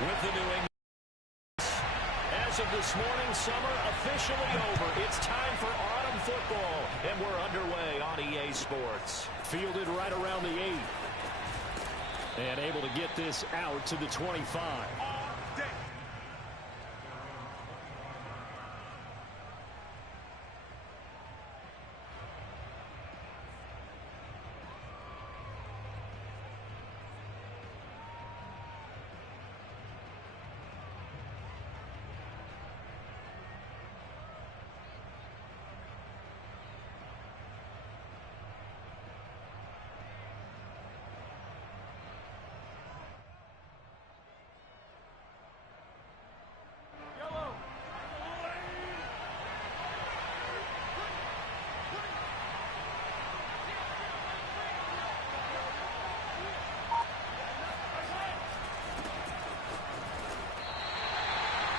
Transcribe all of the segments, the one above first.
with the New England. As of this morning, summer officially over. It's time for autumn football, and we're underway on EA Sports. Fielded right around the 8. And able to get this out to the 25.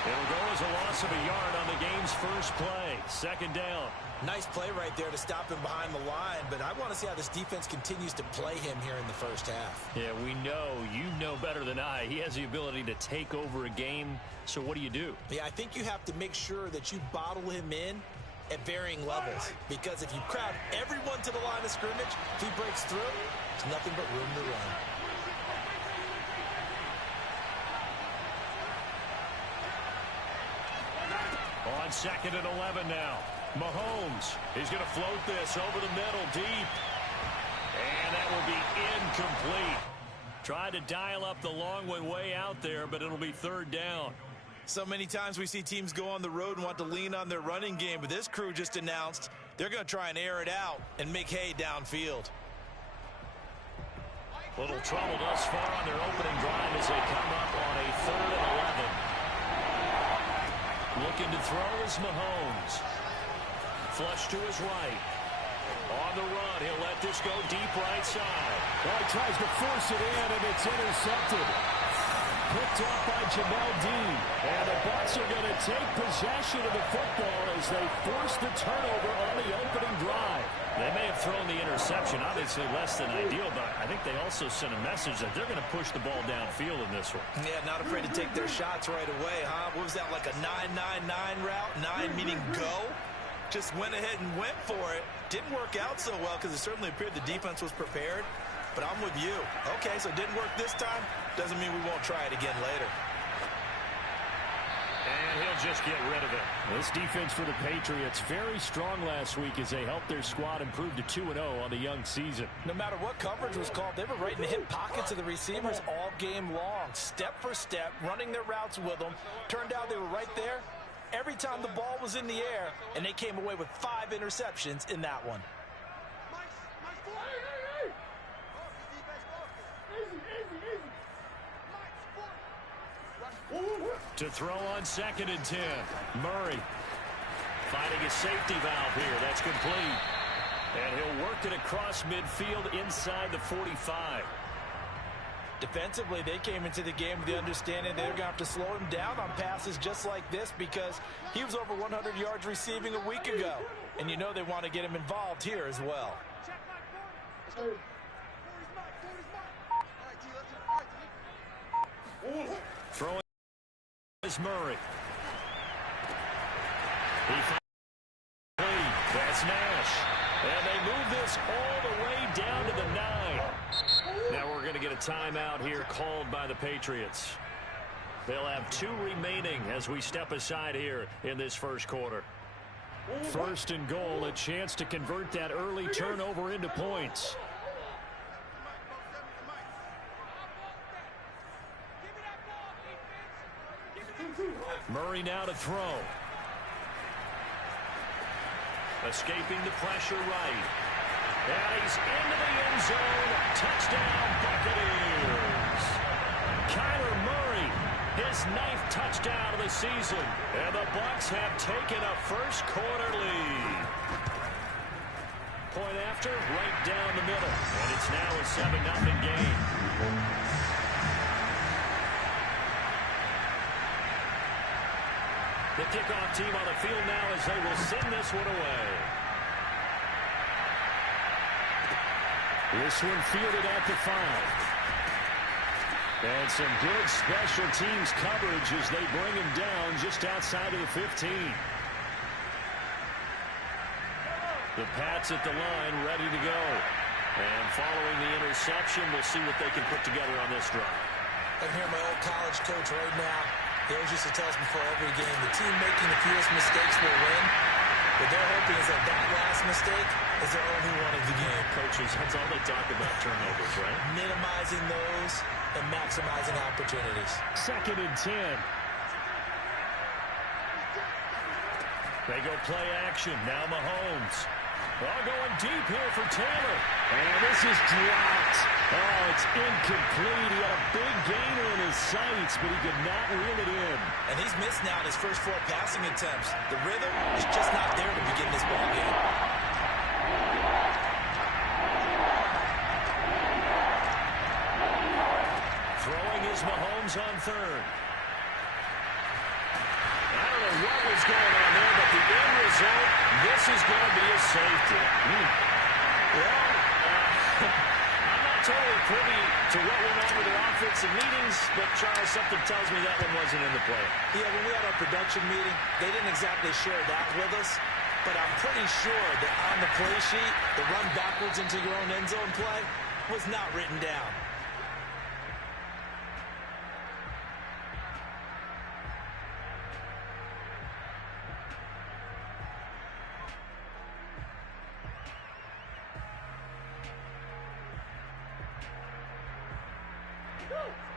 It'll go as a loss of a yard on the game's first play. Second down. Nice play right there to stop him behind the line, but I want to see how this defense continues to play him here in the first half. Yeah, we know. You know better than I. He has the ability to take over a game, so what do? Yeah, I think you have to make sure that you bottle him in at varying levels, because if you crowd everyone to the line of scrimmage, if he breaks through, there's nothing but room to run. On 2nd and 11 now. Mahomes is going to float this over the middle deep. And that will be incomplete. Tried to dial up the long way out there, but it'll be third down. So many times we see teams go on the road and want to lean on their running game, but this crew just announced they're going to try and air it out and make hay downfield. Little trouble thus far on their opening drive as they come up on a 3rd and 11. Looking to throw is Mahomes. Flush to his right. On the run, he'll let this go deep right side. Well, he tries to force it in, and it's intercepted. Picked up by Jamel Dean. And the Bucs are going to take possession of the football as they force the turnover on the opening drive. They may have thrown the interception, obviously less than ideal, but I think they also sent a message that they're going to push the ball downfield in this one. Yeah, not afraid to take their shots right away, huh? What was that, like a 9-9-9 route? 9 meaning go? Just went ahead and went for it. Didn't work out so well because it certainly appeared the defense was prepared. But I'm with you. Okay, so it didn't work this time. Doesn't mean we won't try it again later. And he'll just get rid of it. This defense for the Patriots very strong last week as they helped their squad improve to 2-0 on the young season. No matter what coverage was called, they were right in the hip pockets of the receivers all game long. Step for step, running their routes with them. Turned out they were right there every time the ball was in the air, and they came away with 5 interceptions in that one. To throw on 2nd and 10. Murray finding a safety valve here. That's complete. And he'll work it across midfield inside the 45. Defensively, they came into the game with the understanding they're going to have to slow him down on passes just like this because he was over 100 yards receiving a week ago. And you know they want to get him involved here as well. Throwing is Murray. That's Nash. And they move this all the way down to the 9. Now we're going to get a timeout here called by the Patriots. They'll have 2 remaining as we step aside here in this first quarter. 1st and goal, a chance to convert that early turnover into points. Murray now to throw. Escaping the pressure right. And he's into the end zone. Touchdown, Buccaneers. Kyler Murray, his 9th touchdown of the season. And the Bucs have taken a first quarter lead. Point after, right down the middle. And it's now a 7-0 game. The kickoff team on the field now as they will send this one away. This one fielded at the 5. And some good special teams coverage as they bring him down just outside of the 15. The Pats at the line, ready to go. And following the interception, we'll see what they can put together on this drive. I hear my old college coach right now. He always used to tell us before every game, the team making the fewest mistakes will win. What they're hoping is that last mistake is their only one of the game. Coaches, that's all they talk about, turnovers, right? Minimizing those and maximizing opportunities. 2nd and 10. They go play action. Now Mahomes. All going deep here for Taylor. And this is dropped. Oh, it's incomplete. He had a big gainer in his sights, but he could not reel it in. And he's missed now his first 4 passing attempts. The rhythm is just not there to begin this ball game. Throwing is Mahomes on 3rd. I don't know what was going on there, but the end result, this is going to be a safety. Well, I'm not totally privy to what went on with their offensive meetings, but Charles, something tells me that one wasn't in the play. Yeah, when we had our production meeting, they didn't exactly share that with us, but I'm pretty sure that on the play sheet, the run backwards into your own end zone play was not written down.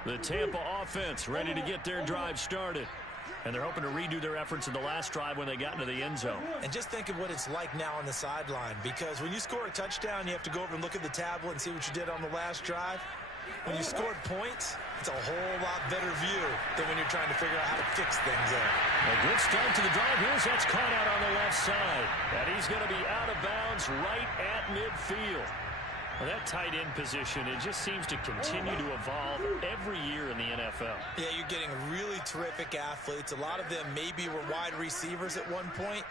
The Tampa offense ready to get their drive started. And they're hoping to redo their efforts in the last drive when they got into the end zone. And just think of what it's like now on the sideline, because when you score a touchdown, you have to go over and look at the tablet and see what you did on the last drive. When you scored points, it's a whole lot better view than when you're trying to figure out how to fix things up. A good start to the drive. Here's that's caught out on the left side. And he's going to be out of bounds right at midfield. Well, that tight end position, it just seems to continue to evolve every year in the NFL. Yeah, you're getting really terrific athletes. A lot of them maybe were wide receivers at one point.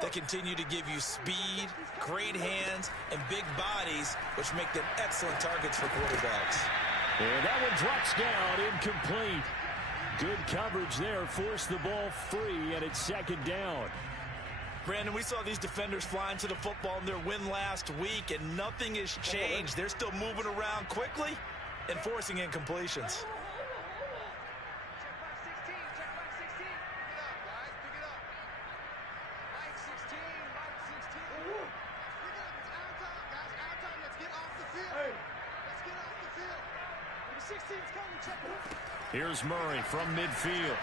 They continue to give you speed, great hands, and big bodies, which make them excellent targets for quarterbacks. And that one drops down, incomplete. Good coverage there, forced the ball free, and it's 2nd down. Brandon, we saw these defenders flying to the football in their win last week, and nothing has changed. They're still moving around quickly and forcing incompletions. Here's Murray from midfield.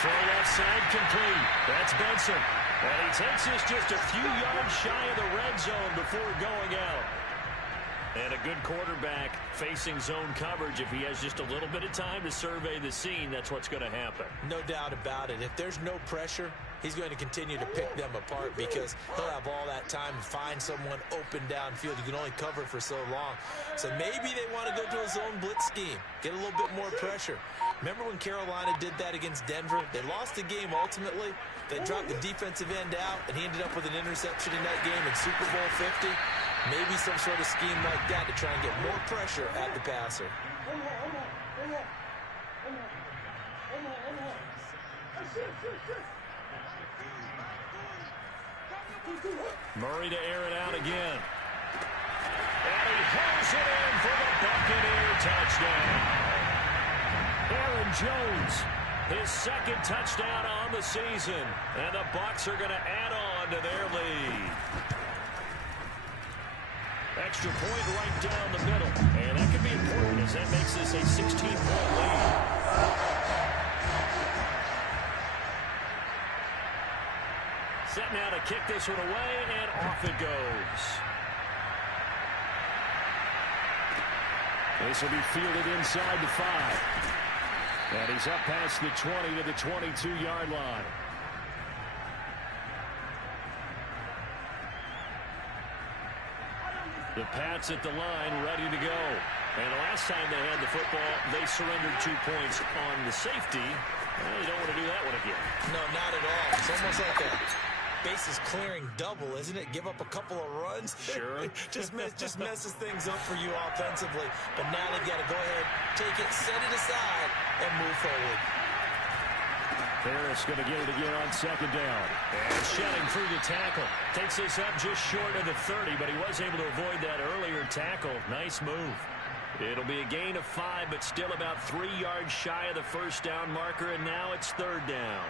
Throw left side complete. That's Benson. And he takes this just a few yards shy of the red zone before going out. And a good quarterback facing zone coverage. If he has just a little bit of time to survey the scene, that's what's going to happen. No doubt about it. If there's no pressure, he's going to continue to pick them apart because he'll have all that time to find someone open downfield. You can only cover for so long. So maybe they want to go to a zone blitz scheme, get a little bit more pressure. Remember when Carolina did that against Denver? They lost the game ultimately. They dropped the defensive end out, and he ended up with an interception in that game in Super Bowl 50. Maybe some sort of scheme like that to try and get more pressure at the passer. Murray to air it out again. And he hauls it in for the Buccaneer touchdown. Aaron Jones, his 2nd touchdown on the season. And the Bucs are going to add on to their lead. Extra point right down the middle. And that could be important as that makes this a 16-point lead. Set now to kick this one away, and off it goes. this will be fielded inside the 5. And he's up past the 20 to the 22-yard line. The Pats at the line, ready to go. And the last time they had the football, they surrendered 2 points on the safety. Well, you don't want to do that one again. No, not at all. It's almost like a bases clearing double, isn't it? Give up a couple of runs. Sure. just messes things up for you offensively. But now they've got to go ahead, take it, set it aside, and move forward. Harris going to get it again on second down. And shedding through the tackle. Takes this up just short of the 30, but he was able to avoid that earlier tackle. Nice move. It'll be a gain of 5, but still about 3 yards shy of the first down marker, and now it's third down.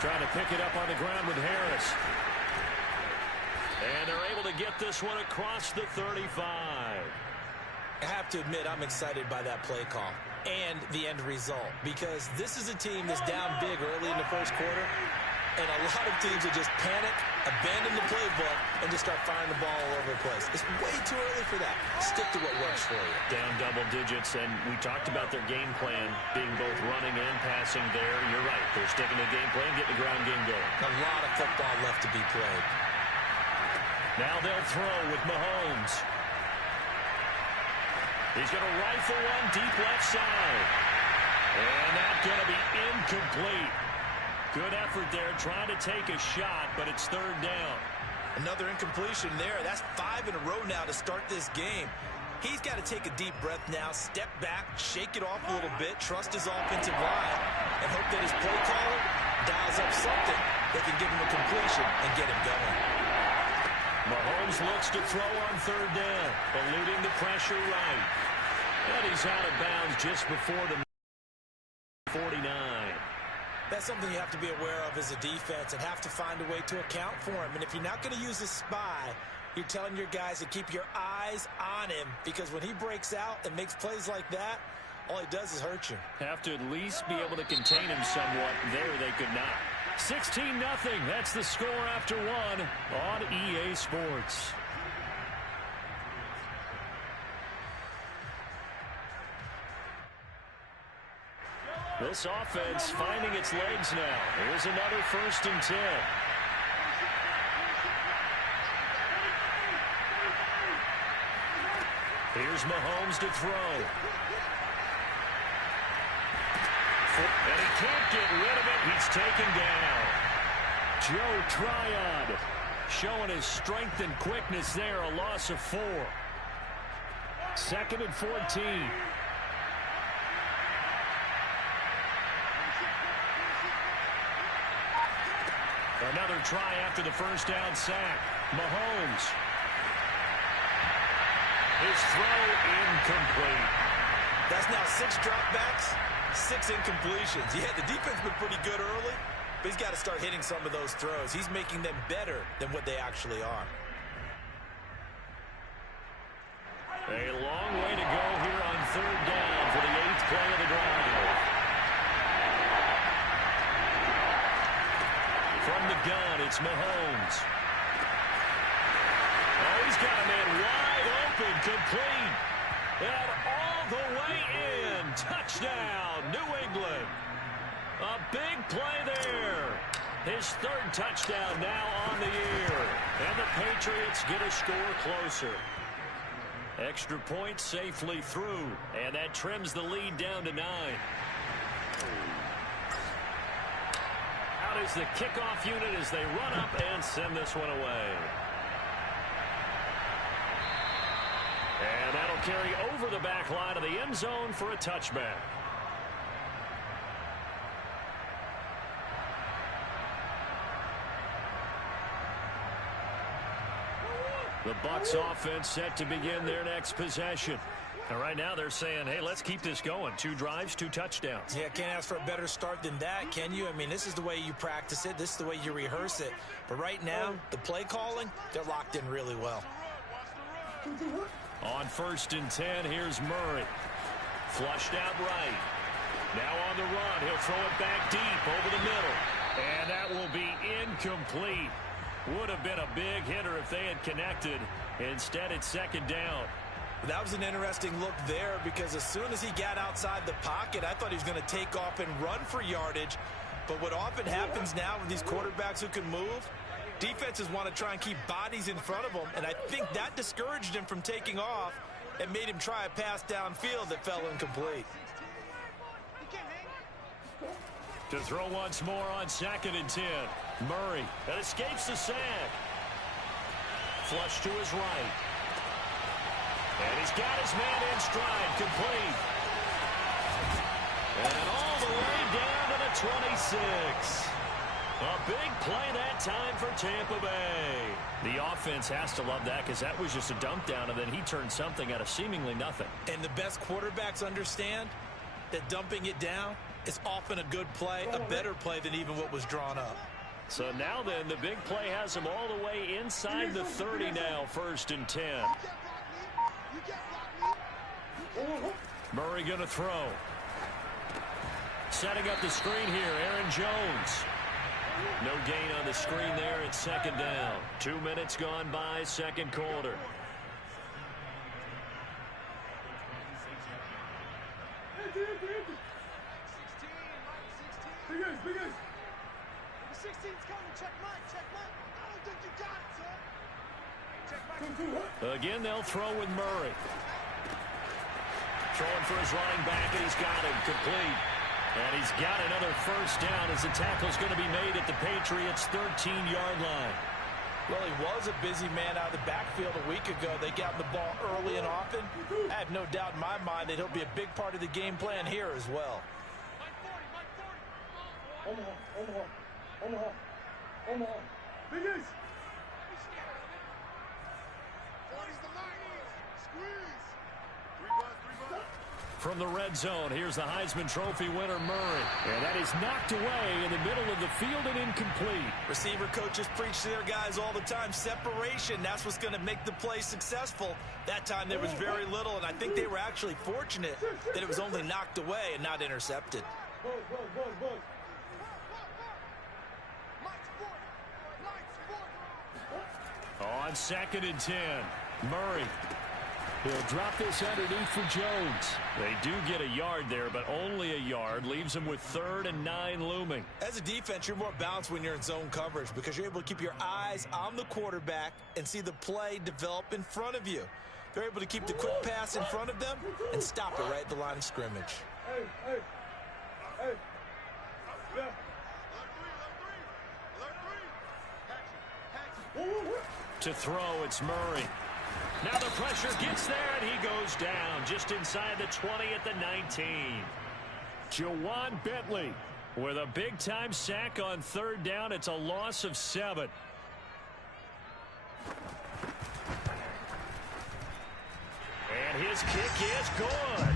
Trying to pick it up on the ground with Harris. And they're able to get this one across the 35. I have to admit, I'm excited by that play call and the end result, because this is a team that's down big early in the first quarter, and a lot of teams will just panic, abandon the playbook, and just start firing the ball all over the place. It's way too early for that. Stick to what works for you. Down double digits, and we talked about their game plan being both running and passing there. You're right. They're sticking to the game plan, getting the ground game going. A lot of football left to be played. Now they'll throw with Mahomes. He's going to rifle one deep left side. And that's going to be incomplete. Good effort there trying to take a shot, but it's third down. Another incompletion there. That's 5 in a row now to start this game. He's got to take a deep breath now, step back, shake it off a little bit, trust his offensive line, and hope that his play caller dials up something that can give him a completion and get him going. Mahomes looks to throw on third down, eluding the pressure right. And he's out of bounds just before the 49. That's something you have to be aware of as a defense and have to find a way to account for him. And if you're not going to use a spy, you're telling your guys to keep your eyes on him, because when he breaks out and makes plays like that, all he does is hurt you. Have to at least be able to contain him somewhat. There they could not. 16-0. That's the score after one on EA Sports. This offense finding its legs now. Here's another 1st and 10. Here's Mahomes to throw. And he can't get rid of it. He's taken down. Joe Tryon showing his strength and quickness there. A loss of 4. 2nd and 14. Another try after the first down sack. Mahomes. His throw incomplete. That's now 6 dropbacks, 6 incompletions. Yeah, the defense been pretty good early, but he's got to start hitting some of those throws. He's making them better than what they actually are. A long way to go here on third down for the 8th play of the drive. From the gun, it's Mahomes. Oh, he's got a man wide open, complete. And all the way in. Touchdown, New England. A big play there. His 3rd touchdown now on the year. And the Patriots get a score closer. Extra point safely through. And that trims the lead down to 9. Out is the kickoff unit as they run up and send this one away. And that'll carry over the back line of the end zone for a touchback. The Bucs offense set to begin their next possession. And right now they're saying, hey, let's keep this going. 2 drives, 2 touchdowns. Yeah, can't ask for a better start than that, can you? I mean, this is the way you practice it. This is the way you rehearse it. But right now, the play calling, they're locked in really well. On 1st and 10, here's Murray. Flushed out right. Now on the run, he'll throw it back deep over the middle. And that will be incomplete. Would have been a big hitter if they had connected. Instead, it's 2nd down. That was an interesting look there, because as soon as he got outside the pocket, I thought he was going to take off and run for yardage. But what often happens now with these quarterbacks who can move, Defenses want to try and keep bodies in front of them, and I think that discouraged him from taking off and made him try a pass downfield that fell incomplete. To throw once more on 2nd and 10. Murray that escapes the sack. Flush to his right. And he's got his man in stride, complete. And all the way down to the 26. A big play that time for Tampa Bay. The offense has to love that because that was just a dump down, and then he turned something out of seemingly nothing. And the best quarterbacks understand that dumping it down is often a good play, a better play than even what was drawn up. So now then, the big play has him all the way inside the 30 now, 1st and 10. Murray going to throw. Setting up the screen here, Aaron Jones. No gain on the screen there at 2nd down. 2 minutes gone by, 2nd quarter. Again, they'll throw with Murray. Throwing for his running back, and he's got him complete. And he's got another 1st down as the tackle's going to be made at the Patriots' 13-yard line. Well, he was a busy man out of the backfield a week ago. They got the ball early and often. I have no doubt in my mind that he'll be a big part of the game plan here as well. From the red zone, here's the Heisman Trophy winner, Murray. And that is knocked away in the middle of the field and incomplete. Receiver coaches preach to their guys all the time. Separation, that's what's going to make the play successful. That time there was very little, and I think they were actually fortunate that it was only knocked away and not intercepted. On 2nd and 10, Murray. He'll drop this underneath for Jones. They do get a yard there, but only a yard. Leaves them with 3rd and 9 looming. As a defense, you're more balanced when you're in zone coverage because you're able to keep your eyes on the quarterback and see the play develop in front of you. They're able to keep the quick pass in front of them and stop it right at the line of scrimmage. To throw, it's Murray. Now the pressure gets there, and he goes down just inside the 20 at the 19. Jawan Bentley with a big-time sack on 3rd down. It's a loss of 7. And his kick is good.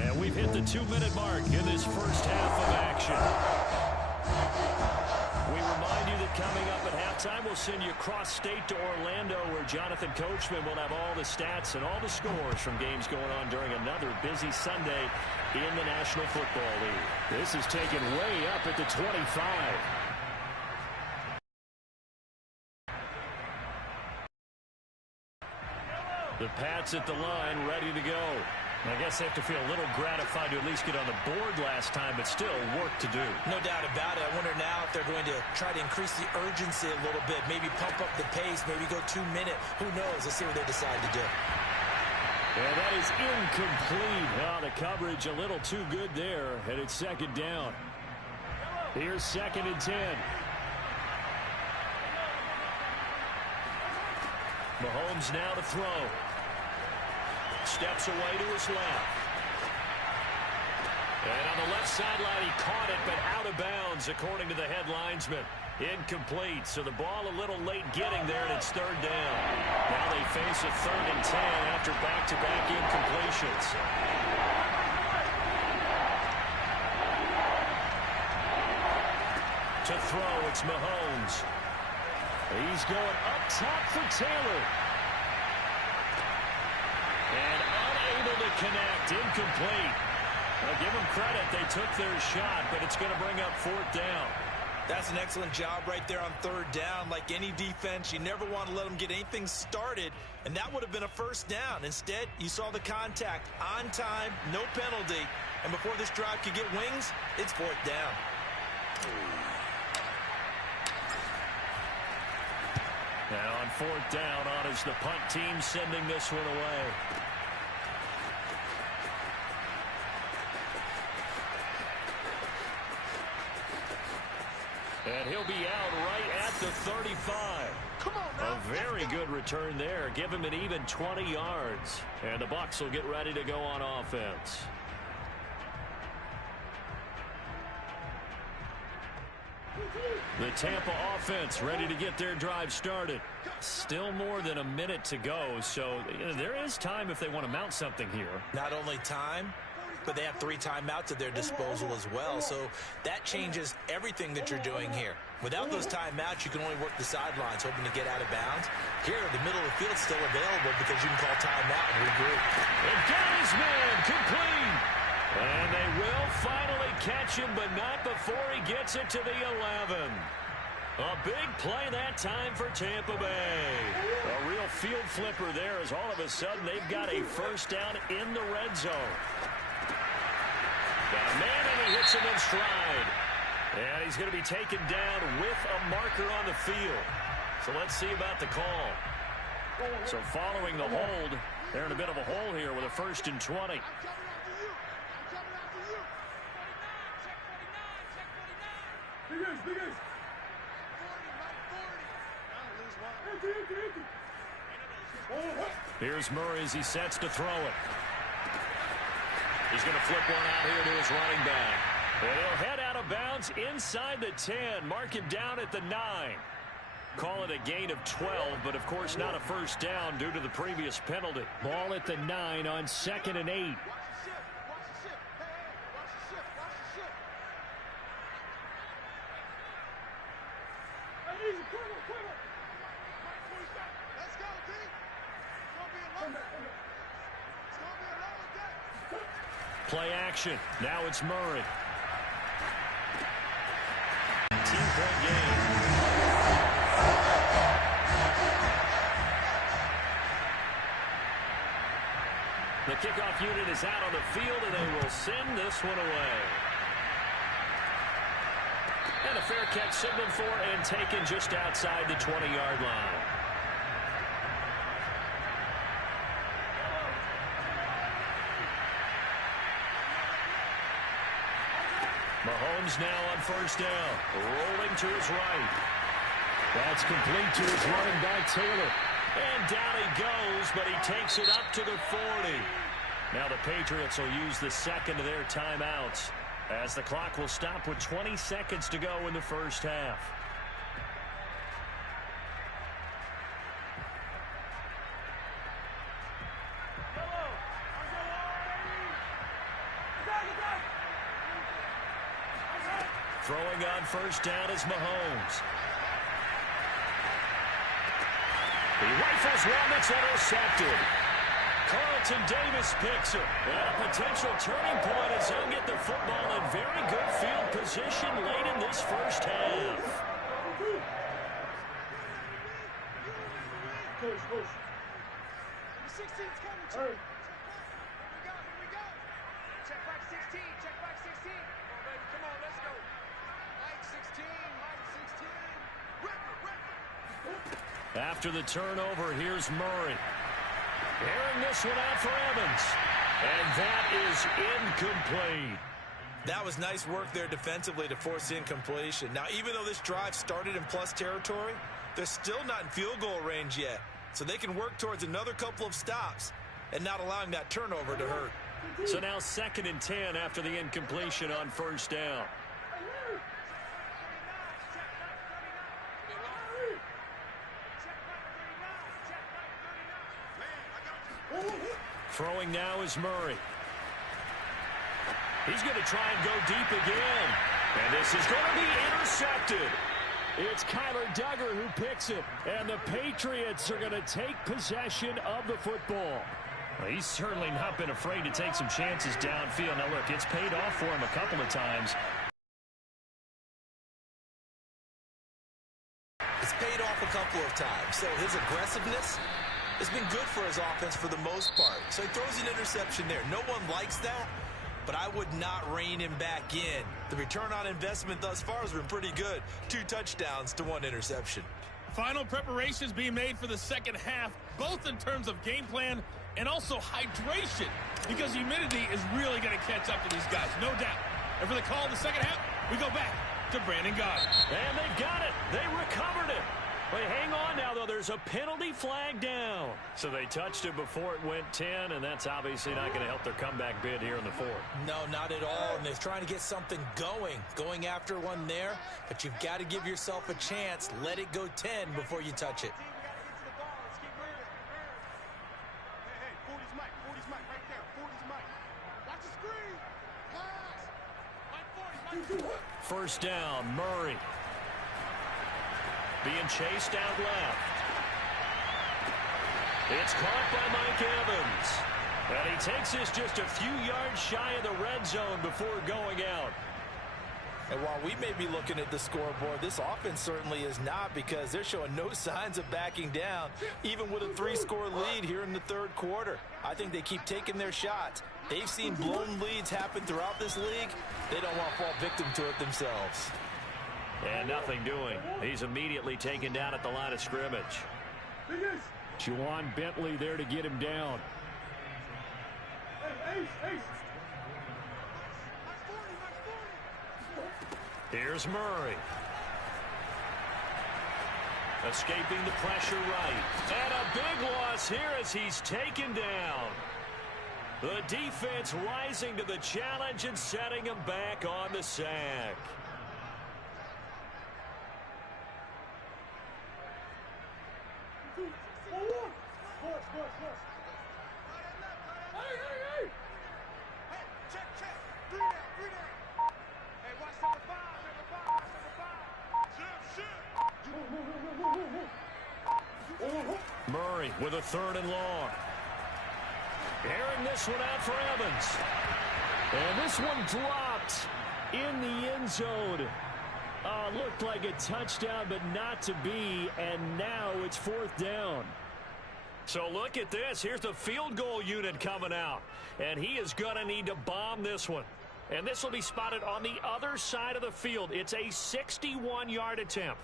And we've hit the 2-minute mark in this first half of action. We remind you that coming up at halftime, we'll send you cross-state to Orlando, where Jonathan Coachman will have all the stats and all the scores from games going on during another busy Sunday in the National Football League. This is taken way up at the 25. The Pats at the line, ready to go. I guess they have to feel a little gratified to at least get on the board last time, but still work to do. No doubt about it. I wonder now if they're going to try to increase the urgency a little bit, maybe pump up the pace, maybe go 2-minute. Who knows? Let's see what they decide to do. And that is incomplete. Oh, the coverage a little too good there, and it's 2nd down. Here's 2nd and 10. Mahomes now to throw. Steps away to his left. And on the left sideline, he caught it, but out of bounds, according to the head linesman. Incomplete, so the ball a little late getting there, and it's 3rd down. Now they face a 3rd and 10 after back-to-back incompletions. To throw, it's Mahomes. He's going up top for Taylor. And unable to connect, incomplete. I'll give them credit, they took their shot, but it's going to bring up 4th down. That's an excellent job right there on 3rd down. Like any defense, you never want to let them get anything started, and that would have been a 1st down. Instead, you saw the contact on time, no penalty, and before this drive could get wings, it's 4th down. And on fourth down, on is the punt team sending this one away. And he'll be out right at the 35. Come on now. A very good return there. Give him an even 20 yards. And the Bucs will get ready to go on offense. The Tampa offense ready to get their drive started. Still more than a minute to go, so there is time if they want to mount something here. Not only time, but they have 3 timeouts at their disposal as well, so that changes everything that you're doing here. Without those timeouts, you can only work the sidelines, hoping to get out of bounds. Here, the middle of the field is still available because you can call timeout and regroup. And got his man complete. And they will finally catch him, but not before he gets it to the 11. A big play that time for Tampa Bay. A real field flipper there as all of a sudden they've got a first down in the red zone. Got a man and he hits him in stride. And he's going to be taken down with a marker on the field. So let's see about the call. So following the hold, they're in a bit of a hole here with a 1st and 20. Here's Murray as he sets to throw it. He's going to flip one out here to his running back. And he'll head out of bounds inside the 10. Mark him down at the 9. Call it a gain of 12, but of course not a first down due to the previous penalty. Ball at the 9 on 2nd and 8. Play action. Now it's Murray. Team-point game. The kickoff unit is out on the field, and they will send this one away. And a fair catch signaled for and taken just outside the 20-yard line. Mahomes now on first down, rolling to his right. That's complete to his running back, Taylor. And down he goes, but he takes it up to the 40. Now the Patriots will use the second of their timeouts as the clock will stop with 20 seconds to go in the first half. Throwing on first down is Mahomes. He rifles one that's intercepted. Carlton Davis picks it. And a potential turning point as he'll get the football in very good field position late in this first half. Push. 16's coming. Here we go. Check back 16. Come on, baby. Come on, let's go. Mike 16. Record. After the turnover, here's Murray. Airing this one out for Evans. And that is incomplete. That was nice work there defensively to force the incompletion. Now, even though this drive started in plus territory, they're still not in field goal range yet. So they can work towards another couple of stops and not allowing that turnover to hurt. So now 2nd and 10 after the incompletion on first down. Throwing now is Murray. He's going to try and go deep again. And this is going to be intercepted. It's Kyler Duggar who picks it. And the Patriots are going to take possession of the football. Well, he's certainly not been afraid to take some chances downfield. Now, look, it's paid off for him a couple of times. It's paid off a couple of times. So his aggressiveness has been good for his offense for the most part. So he throws an interception there. No one likes that, but I would not rein him back in. The return on investment thus far has been pretty good. 2 touchdowns to 1 interception. Final preparations being made for the second half, both in terms of game plan and also hydration, because humidity is really going to catch up to these guys, no doubt. And for the call of the second half, we go back to Brandon Godd. And they've got it. They recovered it. But hang on now, though. There's a penalty flag down. So they touched it before it went 10, and that's obviously not going to help their comeback bid here in the fourth. No, not at all. And they're trying to get something going after one there. But you've got to give yourself a chance. Let it go 10 before you touch it. First down, Murray. Being chased out left. It's caught by Mike Evans. And he takes this just a few yards shy of the red zone before going out. And while we may be looking at the scoreboard, this offense certainly is not, because they're showing no signs of backing down, even with a 3-score lead here in the third quarter. I think they keep taking their shots. They've seen blown leads happen throughout this league. They don't want to fall victim to it themselves. And nothing doing. He's immediately taken down at the line of scrimmage. Juwan Bentley there to get him down. Here's Murray. Escaping the pressure right. And a big loss here as he's taken down. The defense rising to the challenge and setting him back on the sack. Murray with a 3rd and long. Airing this one out for Evans. And this one dropped in the end zone. Looked like a touchdown, but not to be. And now it's 4th down. So look at this. Here's the field goal unit coming out. And he is going to need to bomb this one. And this will be spotted on the other side of the field. It's a 61-yard attempt.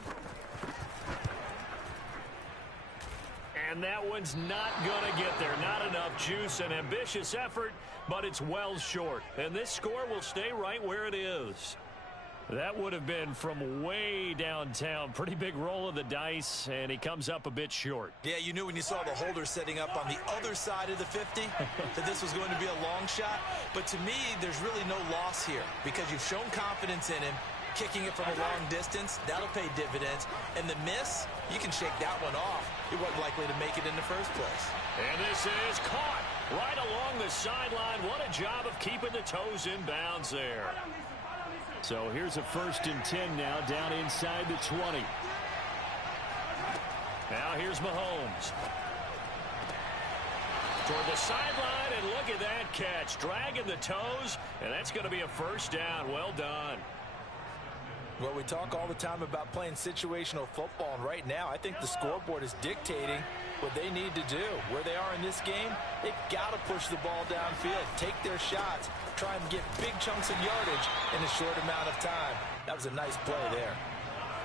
And that one's not going to get there. Not enough juice. An ambitious effort, but it's well short. And this score will stay right where it is. That would have been from way downtown. Pretty big roll of the dice, and he comes up a bit short. Yeah, you knew when you saw the holder setting up on the other side of the 50 that this was going to be a long shot. But to me, there's really no loss here, because you've shown confidence in him. Kicking it from a long distance, that'll pay dividends. And the miss, you can shake that one off. He wasn't likely to make it in the first place. And this is caught right along the sideline. What a job of keeping the toes in bounds there. So here's a 1st and 10 now, down inside the 20. Now here's Mahomes. Toward the sideline, and look at that catch. Dragging the toes, and that's going to be a 1st down. Well done. Well, we talk all the time about playing situational football, and right now I think the scoreboard is dictating what they need to do. Where they are in this game, they've got to push the ball downfield, take their shots, try and get big chunks of yardage in a short amount of time. That was a nice play there.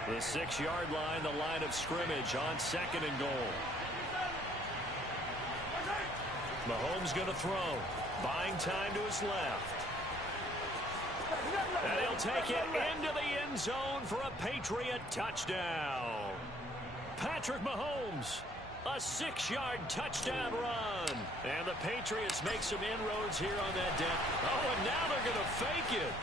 The 6-yard line, the line of scrimmage on 2nd and goal. Mahomes going to throw. Buying time to his left. And he'll take it into the end zone for a Patriot touchdown. Patrick Mahomes, a 6-yard touchdown run. And the Patriots make some inroads here on that down. Oh, and now they're going to fake it.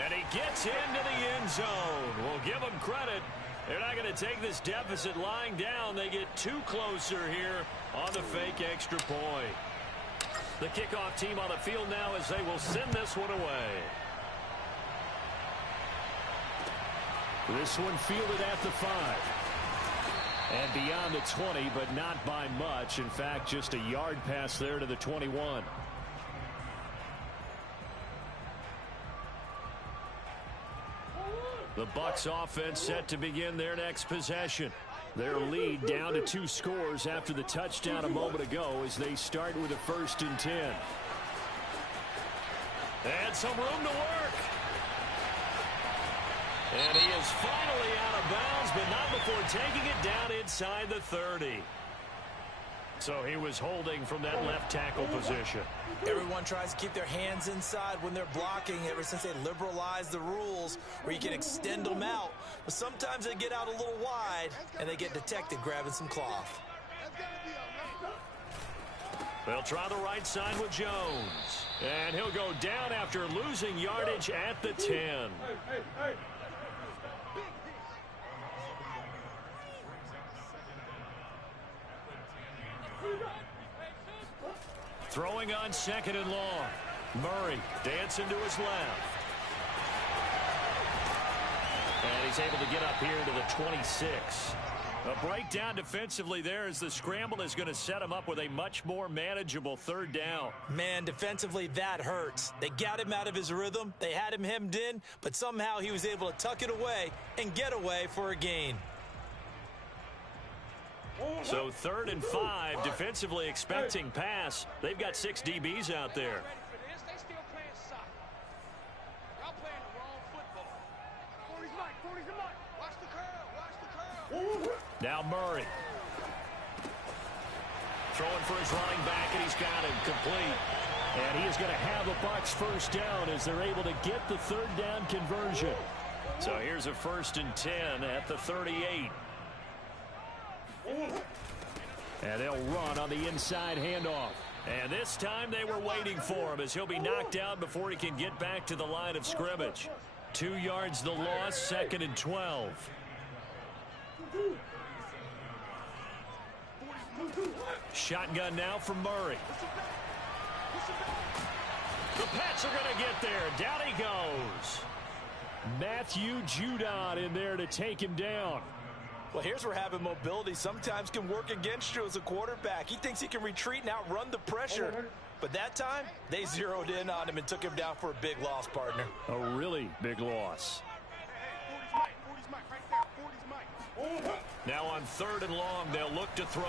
And he gets into the end zone. We'll give them credit. They're not going to take this deficit lying down. They get 2 closer here on the fake extra point. The kickoff team on the field now as they will send this one away. This one fielded at the 5. And beyond the 20, but not by much. In fact, just a yard pass there to the 21. The Bucs offense set to begin their next possession. Their lead down to 2 scores after the touchdown a moment ago as they start with a 1st and 10. And some room to work. And he is finally out of bounds, but not before taking it down inside the 30. So he was holding from that left tackle position. Everyone tries to keep their hands inside when they're blocking ever since they liberalized the rules where you can extend them out. But sometimes they get out a little wide and they get detected grabbing some cloth. They'll try the right side with Jones. And he'll go down after losing yardage at the 10. Throwing on 2nd and long. Murray dancing to his left. And he's able to get up here to the 26. A breakdown defensively there as the scramble is going to set him up with a much more manageable 3rd down. Man, defensively, that hurts. They got him out of his rhythm. They had him hemmed in, but somehow he was able to tuck it away and get away for a gain. So 3rd and 5, defensively expecting pass. They've got 6 DBs out there. They still playing soccer. Y'all playing the wrong football. 40's Mike, 40's the Mike. Watch the curl, watch the curl. Now Murray. Throwing for his running back, and he's got him complete. And he is going to have a Bucs 1st down as they're able to get the 3rd down conversion. So here's a 1st and 10 at the 38. And they'll run on the inside handoff. And this time they were waiting for him as he'll be knocked down before he can get back to the line of scrimmage. 2 yards the loss, 2nd and 12. Shotgun now from Murray. The Pats are going to get there. Down he goes. Matthew Judon in there to take him down. Well, here's where having mobility sometimes can work against you as a quarterback. He thinks he can retreat and outrun the pressure. But that time, they zeroed in on him and took him down for a big loss, partner. A really big loss. Now on 3rd and long, they'll look to throw.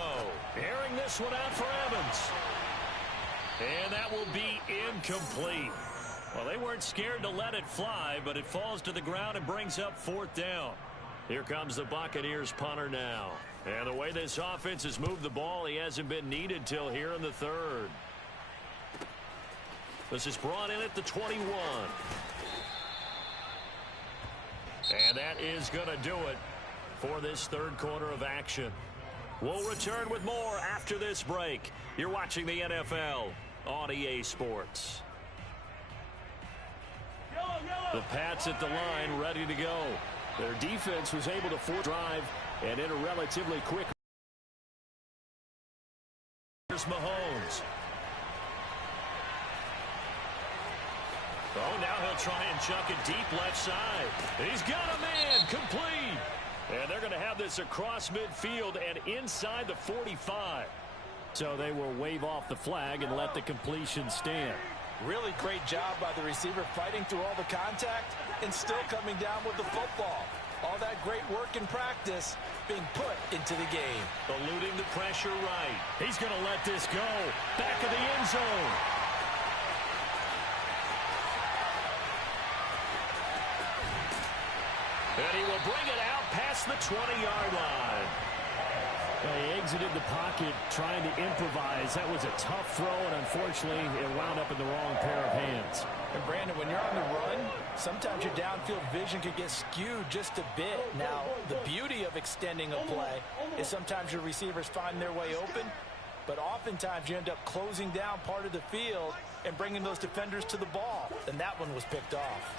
Airing this one out for Evans. And that will be incomplete. Well, they weren't scared to let it fly, but it falls to the ground and brings up 4th down. Here comes the Buccaneers punter now. And the way this offense has moved the ball, he hasn't been needed till here in the 3rd. This is brought in at the 21. And that is going to do it for this 3rd quarter of action. We'll return with more after this break. You're watching the NFL on EA Sports. The Pats at the line ready to go. Their defense was able to force drive and in a relatively quick. Here's Mahomes. Oh, now he'll try and chuck it deep left side. He's got a man complete. And they're going to have this across midfield and inside the 45. So they will wave off the flag and let the completion stand. Really great job by the receiver fighting through all the contact and still coming down with the football. All that great work in practice being put into the game. Eluding the pressure right. He's going to let this go. Back of the end zone. And he will bring it out past the 20-yard line. They exited the pocket trying to improvise. That was a tough throw, and unfortunately, it wound up in the wrong pair of hands. And Brandon, when you're on the run, sometimes your downfield vision could get skewed just a bit. Now, the beauty of extending a play is sometimes your receivers find their way open, but oftentimes you end up closing down part of the field and bringing those defenders to the ball. And that one was picked off.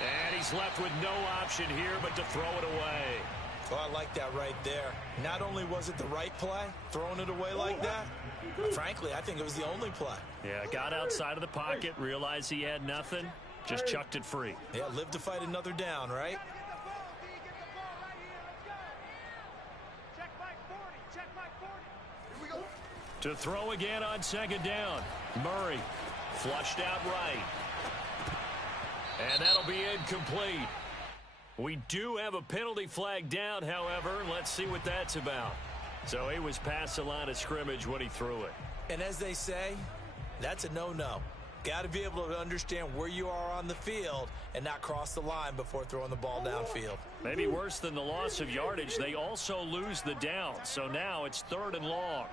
And he's left with no option here but to throw it away. Oh, I like that right there. Not only was it the right play, throwing it away like that, but frankly, I think it was the only play. Yeah, got outside of the pocket, realized he had nothing, just chucked it free. Yeah, live to fight another down, right? To throw again on 2nd down. Murray flushed out right. And that'll be incomplete. We do have a penalty flag down, however. Let's see what that's about. So he was past the line of scrimmage when he threw it. And as they say, that's a no-no. Got to be able to understand where you are on the field and not cross the line before throwing the ball downfield. Maybe worse than the loss of yardage, they also lose the down. So now it's 3rd and long.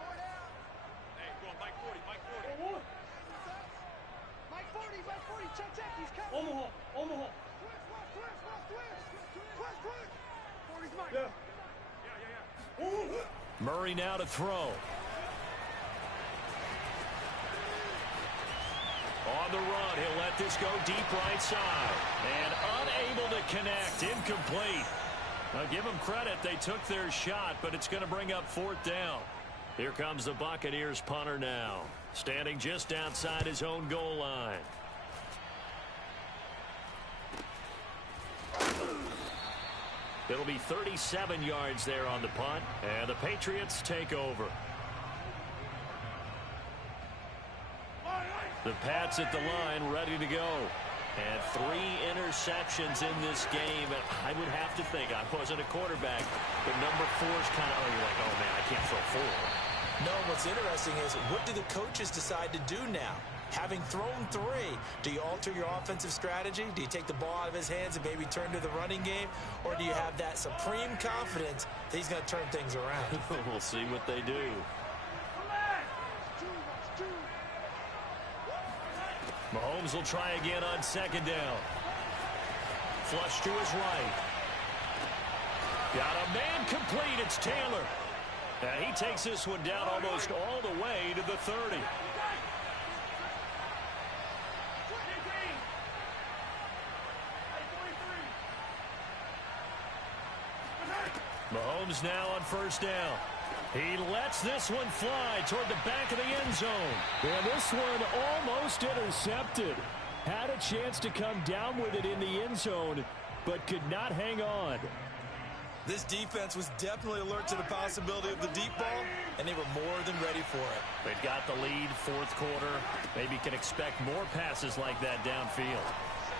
Hey, go on, Mike 40, Mike 40. Mike 40, Mike 40, check, he's coming. Omaha. Twist. 40's Mike. Yeah. Murray now to throw. On the run, he'll let this go deep right side. And unable to connect, incomplete. Now give them credit, they took their shot, but it's going to bring up 4th down. Here comes the Buccaneers punter now, standing just outside his own goal line. It'll be 37 yards there on the punt, and the Patriots take over. The Pats at the line, ready to go. And 3 interceptions in this game. And I would have to think, I wasn't a quarterback, but number 4 is kind of, you're like, oh, man, I can't throw 4. No, what's interesting is, what do the coaches decide to do now? Having thrown 3, do you alter your offensive strategy? Do you take the ball out of his hands and maybe turn to the running game? Or do you have that supreme confidence that he's going to turn things around? We'll see what they do. Mahomes will try again on 2nd down. Flush to his right. Got a man complete. It's Taylor. And he takes this one down almost all the way to the 30. Mahomes now on 1st down. He lets this one fly toward the back of the end zone. And this one almost intercepted. Had a chance to come down with it in the end zone, but could not hang on. This defense was definitely alert to the possibility of the deep ball, and they were more than ready for it. They've got the lead, 4th quarter. Maybe can expect more passes like that downfield.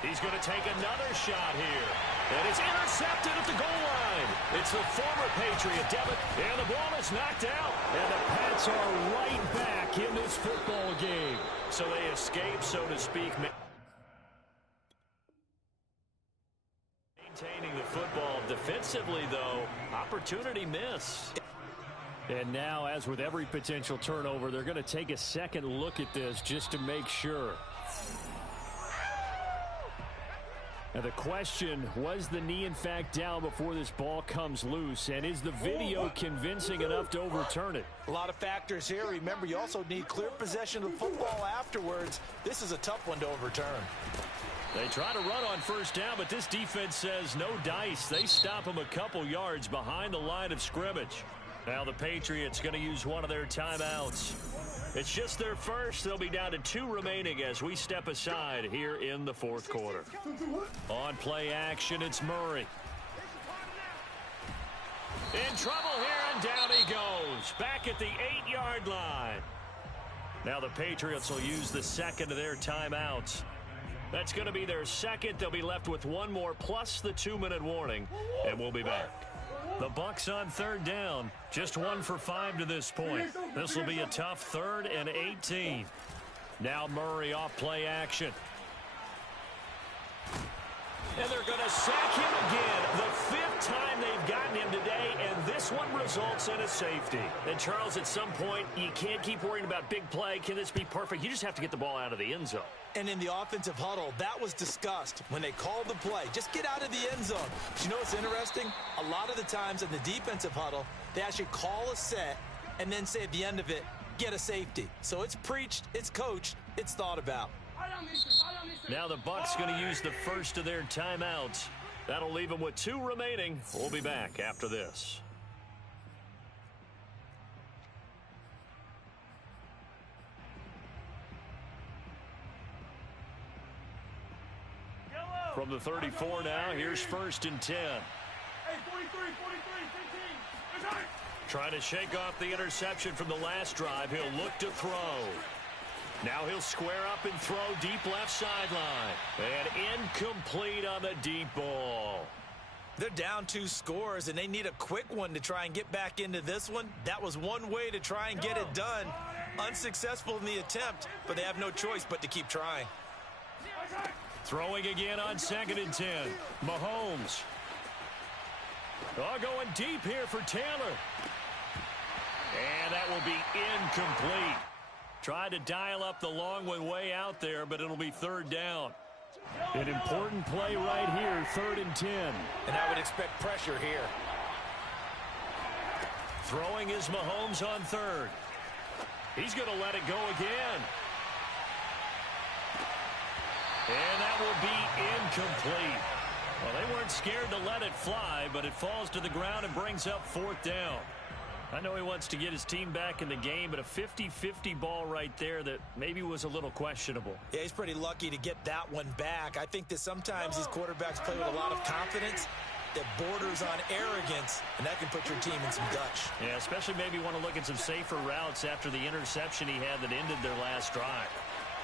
He's going to take another shot here. And it's intercepted at the goal line. It's the former Patriot, Devin, and the ball is knocked out. And the Pats are right back in this football game. So they escape, so to speak. Maintaining the football defensively, though, opportunity miss. And now, as with every potential turnover, they're going to take a second look at this just to make sure. And the question, was the knee in fact down before this ball comes loose? And is the video convincing enough to overturn it? A lot of factors here. Remember, you also need clear possession of the football afterwards. This is a tough one to overturn. They try to run on 1st down, but this defense says no dice. They stop them a couple yards behind the line of scrimmage. Now the Patriots going to use one of their timeouts. It's just their first. They'll be down to 2 remaining as we step aside here in the 4th quarter. On play action, it's Murray. In trouble here, and down he goes. Back at the 8-yard line. Now the Patriots will use the 2nd of their timeouts. That's going to be their 2nd. They'll be left with 1 more plus the 2-minute warning, and we'll be back. The Bucs on 3rd down, just 1 for 5 to this point. This will be a tough 3rd and 18. Now Murray off play action. And they're going to sack him again. The 5th time they've gotten him today, and this one results in a safety. And Charles, at some point, you can't keep worrying about big play. Can this be perfect? You just have to get the ball out of the end zone. And in the offensive huddle, that was discussed when they called the play. Just get out of the end zone. But you know what's interesting? A lot of the times in the defensive huddle, they actually call a set and then say at the end of it, get a safety. So it's preached, it's coached, it's thought about. Now the Bucs going to use the first of their timeouts. That'll leave them with 2 remaining. We'll be back after this. From the 34 now, here's 1st and 10. Hey, 43, 15. Trying to shake off the interception from the last drive. He'll look to throw. Now he'll square up and throw deep left sideline. And incomplete on the deep ball. They're down 2 scores, and they need a quick one to try and get back into this one. That was one way to try and get it done. Unsuccessful in the attempt, but they have no choice but to keep trying. Throwing again on 2nd and 10. Mahomes. Going deep here for Taylor. And that will be incomplete. Tried to dial up the long one way out there, but it'll be 3rd down. An important play right here, 3rd and 10. And I would expect pressure here. Throwing is Mahomes on 3rd. He's going to let it go again. And that will be incomplete. Well, they weren't scared to let it fly, but it falls to the ground and brings up 4th down. I know he wants to get his team back in the game, but a 50-50 ball right there that maybe was a little questionable. Yeah, he's pretty lucky to get that one back. I think that sometimes these quarterbacks play with a lot of confidence that borders on arrogance, and that can put your team in some Dutch. Yeah, especially maybe want to look at some safer routes after the interception he had that ended their last drive.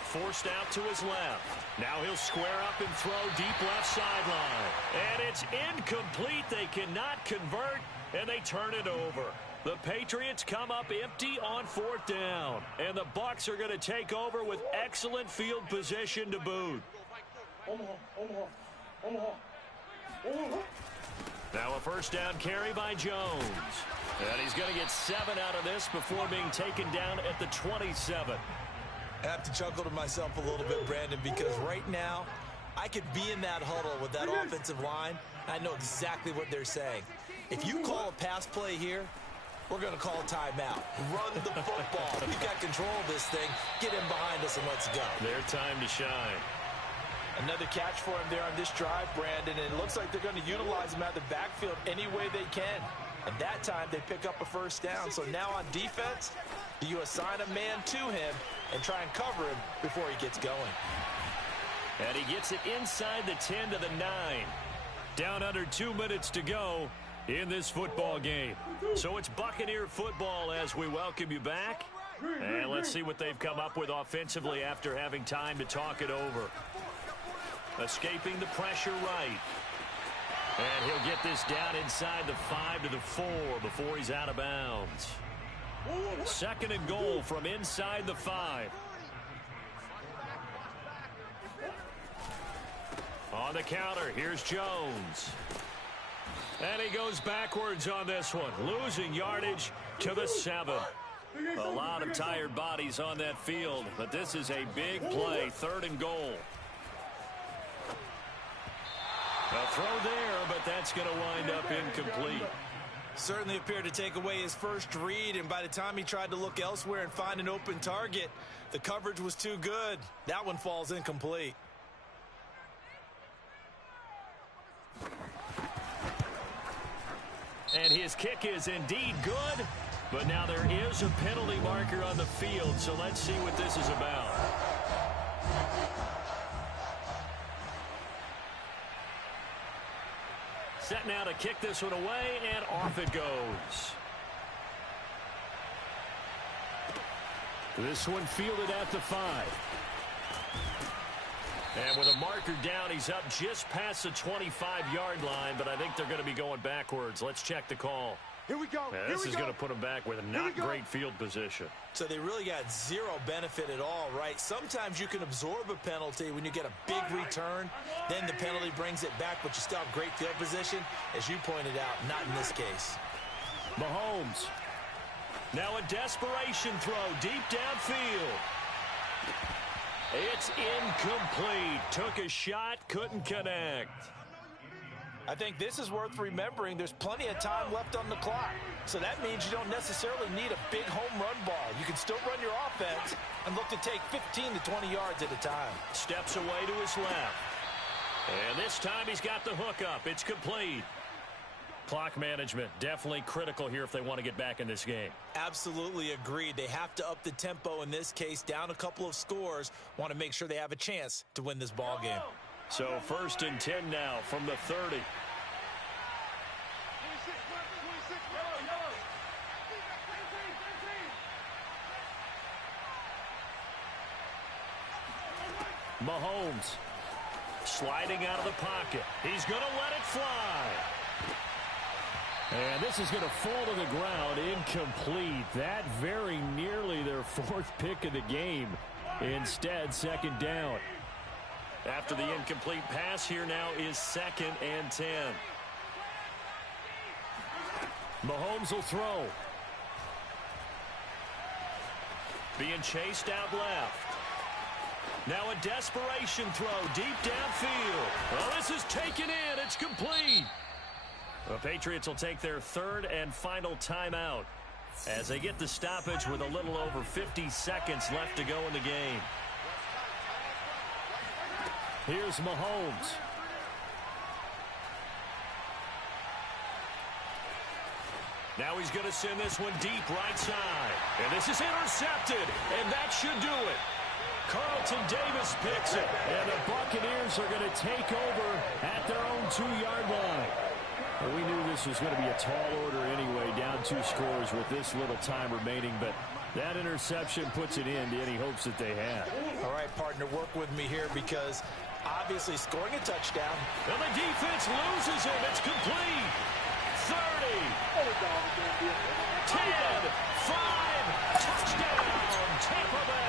Forced out to his left. Now he'll square up and throw deep left sideline. And it's incomplete. They cannot convert, and they turn it over. The Patriots come up empty on 4th down. And the Bucs are going to take over with excellent field position to boot. Now a 1st down carry by Jones. And he's going to get 7 out of this before being taken down at the 27. I have to chuckle to myself a little bit, Brandon, because right now I could be in that huddle with that offensive line. I know exactly what they're saying. If you call a pass play here, we're going to call a timeout. Run the football. We've got control of this thing. Get in behind us and let's go. Their time to shine. Another catch for him there on this drive, Brandon, and it looks like they're going to utilize him out of the backfield any way they can. And that time they pick up a 1st down. So now on defense, do you assign a man to him and try and cover him before he gets going? And he gets it inside the 10 to the 9. Down under 2 minutes to go in this football game. So it's Buccaneer football as we welcome you back. And let's see what they've come up with offensively after having time to talk it over. Escaping the pressure right. And he'll get this down inside the 5 to the 4 before he's out of bounds. 2nd and goal from inside the 5. On the counter, here's Jones. And he goes backwards on this one, losing yardage to the 7. A lot of tired bodies on that field, but this is a big play, 3rd and goal. A throw there, but that's going to wind up incomplete. Certainly appeared to take away his first read, and by the time he tried to look elsewhere and find an open target, the coverage was too good. That one falls incomplete. And his kick is indeed good, but now there is a penalty marker on the field, so let's see what this is about. Set now to kick this one away, and off it goes. This one fielded at the 5. And with a marker down, he's up just past the 25-yard line, but I think they're going to be going backwards. Let's check the call. Here we go. Yeah, this is going to put them back with a not great field position. So they really got zero benefit at all, right? Sometimes you can absorb a penalty when you get a big return. Then the penalty brings it back, but you still have great field position. As you pointed out, not in this case. Mahomes. Now a desperation throw deep downfield. It's incomplete. Took a shot, couldn't connect. I think this is worth remembering. There's plenty of time left on the clock. So that means you don't necessarily need a big home run ball. You can still run your offense and look to take 15 to 20 yards at a time. Steps away to his left. And this time he's got the hook up. It's complete. Clock management definitely critical here if they want to get back in this game. Absolutely agreed. They have to up the tempo in this case, down a couple of scores. Want to make sure they have a chance to win this ball game. So 1st and 10 now from the 30. Mahomes sliding out of the pocket. He's going to let it fly. And this is going to fall to the ground, incomplete. That very nearly their fourth pick of the game. Instead, second down. After the incomplete pass, here now is 2nd and 10. Mahomes will throw. Being chased out left. Now a desperation throw deep downfield. Well, this is taken in. It's complete. The Patriots will take their 3rd and final timeout as they get the stoppage with a little over 50 seconds left to go in the game. Here's Mahomes. Now he's going to send this one deep right side. And this is intercepted, and that should do it. Carlton Davis picks it. And the Buccaneers are going to take over at their own 2-yard line. Well, we knew this was going to be a tall order anyway, down 2 scores with this little time remaining, but that interception puts an end to any hopes that they had. All right, partner, work with me here because obviously scoring a touchdown. And the defense loses him. It's complete. 30, 10, 5, touchdown, Tampa Bay.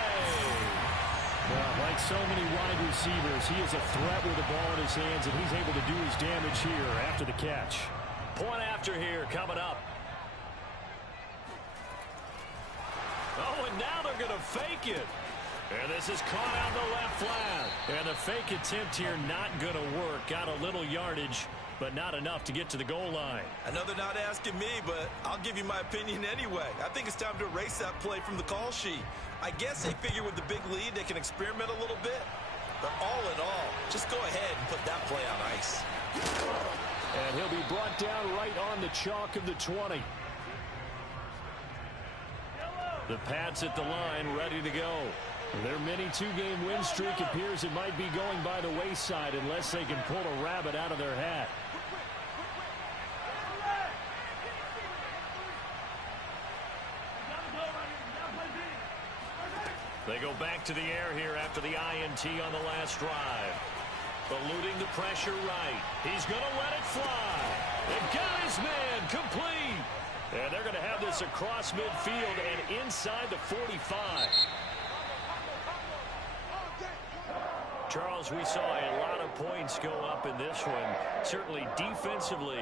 Well, like so many wide receivers, he is a threat with the ball in his hands, and he's able to do his damage here after the catch. Point after here coming up. Oh, and now they're going to fake it. And this is caught out the left flat. And the fake attempt here not going to work. Got a little yardage, but not enough to get to the goal line. I know they're not asking me, but I'll give you my opinion anyway. I think it's time to erase that play from the call sheet. I guess they figure with the big lead they can experiment a little bit. But all in all, just go ahead and put that play on ice. And he'll be brought down right on the chalk of the 20. The Pats at the line, ready to go. Their mini 2-game win streak appears it might be going by the wayside unless they can pull a rabbit out of their hat. They go back to the air here after the INT on the last drive. Eluding the pressure right. He's going to let it fly. They've got his man complete. And they're going to have this across midfield and inside the 45. Charles, we saw a lot of points go up in this one. Certainly defensively,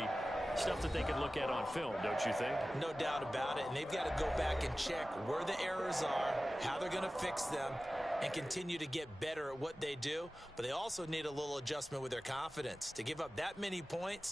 stuff that they can look at on film, don't you think? No doubt about it. And they've got to go back and check where the errors are, how they're going to fix them, and continue to get better at what they do. But they also need a little adjustment with their confidence. To give up that many points,